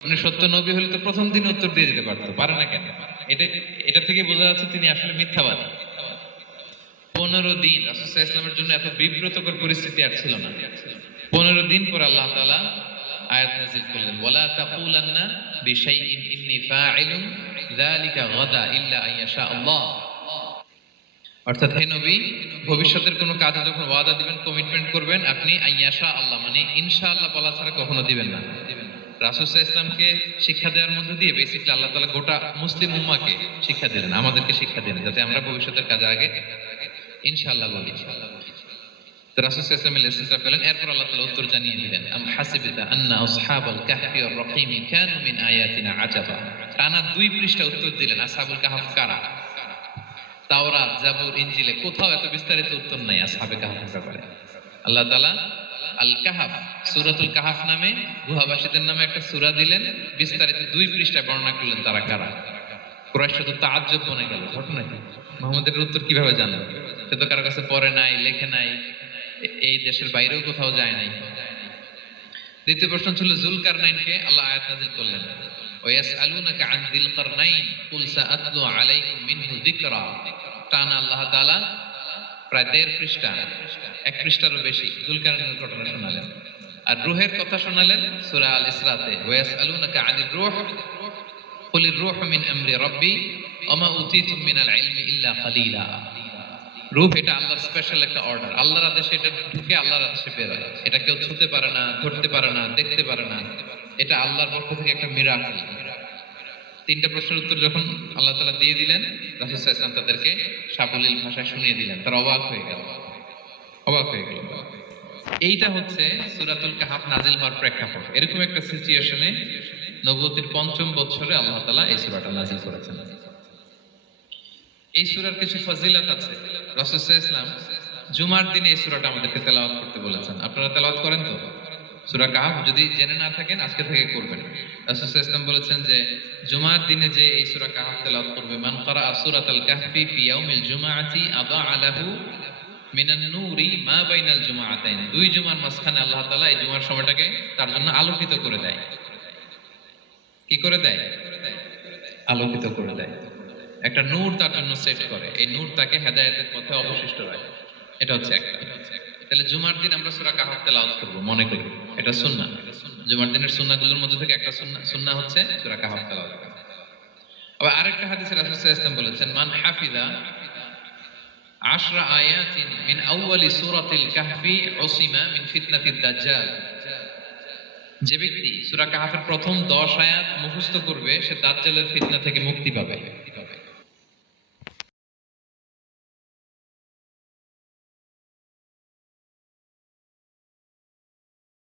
উনি সত্য নবী হলে তো প্রথম দিন উত্তর দিয়ে দিতে পারতো, পারে না কেন? এটা থেকে বোঝা যাচ্ছে তিনি আসলে মিথ্যাবাদী। 15 দিন রাসূল সাল্লাল্লাহু আলাইহি ওয়াসাল্লামের জন্য এত বিব্রতকর পরিস্থিতি আর ছিল না। 15 দিন পর আল্লাহ তাআলা আয়াত নাযিল করলেন, ওয়ালা তাকুলান্না বিশাইইন ইন্নী ফাইলুন যালিকা গাদা ইল্লা আইয়াশা আল্লাহ। অর্থাৎ হে নবী, ভবিষ্যতের কোনো কাজে যখন ওয়াদা দিবেন, কমিটমেন্ট করবেন, আপনি আইয়াশা আল্লাহ মানে ইনশাআল্লাহ বলা ছাড়া কখনো দিবেন না। রাসূল সাল্লাল্লাহু আলাইহি ওয়াসাল্লামকে শিক্ষা দেওয়ার মধ্যে দিয়ে বেসিক্যালি আল্লাহ তাআলা গোটা মুসলিম উম্মাহকে শিক্ষা দিলেন, আমাদেরকে শিক্ষা দিলেন, যাতে আমরা ভবিষ্যতের কাজে আগে ইনশাআল্লাহ বলি। তো রাসূল সাল্লাল্লাহু আলাইহি ওয়াসাল্লাম লেসনটা পেলেন। এরপর আল্লাহ তাআলা উত্তর জানিয়ে দিলেন, আম হাসিবতা আন্না আসহাবাল কাহফি ওয়ার রাকিম কানু মিন আয়াতিনা আজাবা। টানা 2 পৃষ্ঠা উত্তর দিলেন আসহাবুল কাহফ কারা। তাওরাত, জাবুর, ইনজিলে কোথাও এত বিস্তারিত উত্তর নাই আসহাবে কাহফের ব্যাপারে। আল্লাহ তাআলা আল কাহফ, সূরাতুল কাহফ নামে গুহাবাসীদের নামে একটা সূরা দিলেন, বিস্তারিত 2 পৃষ্ঠায় বর্ণনা করলেন তারা কারা। কুরাইশরা তো তাআজ্জুব বনে গেল, ঘটনা কি? মুহাম্মদের উত্তর কিভাবে জানলো? সে তো কারো কাছে পড়ে নাই, লেখে নাই, এই দেশের বাইরেও কোথাও যায় নাই। দ্বিতীয় প্রশ্ন ছিল যুলকারনাইনকে আল্লাহ আয়াত নাযিল করলেন, ওয়ায়াসআলুনাকা আন যিল কারনাইন কুল সাআতলু আলাইকুম মিনহু যিকরা। টানা আল্লাহ তাআলা প্রায় 1.5 পৃষ্ঠা, 1 পৃষ্ঠারও বেশি যুলকারনাইনের ঘটনা শোনালেন। আর রূহের কথা শোনালেন সূরা আল ইসরাতে, ওয়ায়াসআলুনাকা আনির রূহ কুলির রূহু মিন আমরি রাব্বি ওয়া মা উতীতুম মিনাল ইলমি ইল্লা কালিলা। রূহ এটা আল্লাহর স্পেশাল একটা অর্ডার, আল্লাহর আদেশে এটা ঢুকে আল্লাহর আদেশে বের হয়। এটা কেউ ছুঁতে পারে না, ধরতে পারে না, দেখতে পারে না। এটা আল্লাহর পক্ষ থেকে একটা মিরাকেল। 3টা প্রশ্নের উত্তর যখন আল্লাহ তাআলা দিয়ে দিলেন, রাসূল সাল্লাল্লাহু আলাইহি ওয়াসাল্লাম তাদেরকে সাবলীল ভাষায় শুনিয়ে দিলেন। তারা অবাক হয়ে গেল। এইটা হচ্ছে সূরাতুল কাহফ নাজিল হওয়ার প্রেক্ষাপট। এরকম একটা সিচুয়েশনে নবুয়তির 5ম বছরে আল্লাহ তাআলা এই সূরাটা নাজিল করেছেন। এই সূরার কিছু ফজিলত আছে। রাসূল সাল্লাল্লাহু আলাইহি ওয়াসাল্লাম জুমার দিনে এই সূরাটা আমাদেরকে তেলাওয়াত করতে বলেছেন। আপনারা তেলাওয়াত করেন তো? সূরা কাহফ যদি জেনে না থাকেন আজকে থেকে করবেন। রাসূল সাল্লাল্লাহু আলাইহি ওয়াসাল্লাম বলেছেন যে জুমার দিনে যে এই সূরা কাহফ তেলাওয়াত করবে, মান ক্বারা সূরাতাল কাহফি ফি ইয়াউমিল জুমআতি আযা লাহু মিনান নূরি মা বাইনাল জুমআতাইন। 2 জুমার মাঝখানে আল্লাহ তাআলা এই জুমার সময়টাকে তার জন্য আলোকিত করে দেয়। কি করে দেয়? আলোকিত করে দেয়। একটা নূর তার জন্য সেট করে, এই নূর তাকে হেদায়েতের পথে অবশিষ্ট রাখে। এটা হচ্ছে একটা। তাহলে জুমার দিন আমরা সূরা কাহফ তেলাওয়াত করব, মনে করি এটা সুন্নাহ। জুমার দিনের সুন্নাহগুলোর মধ্যে থেকে একটা সুন্নাহ হচ্ছে সূরা কাহফ তেলাওয়াত করা। আবার আরেকটা হাদিসে রাসূল সাল্লাল্লাহু আলাইহি ওয়াসাল্লাম বলেছেন, মান হাফিযা 10 আয়াতিন মিন আউয়ালি সূরাতিল কাহফি উসিমা মিন ফিতনাতিদ দাজ্জাল। যে ব্যক্তি সূরা কাহফের প্রথম 10 আয়াত মুখস্থ করবে সে দাজ্জালের ফিতনা থেকে মুক্তি পাবে।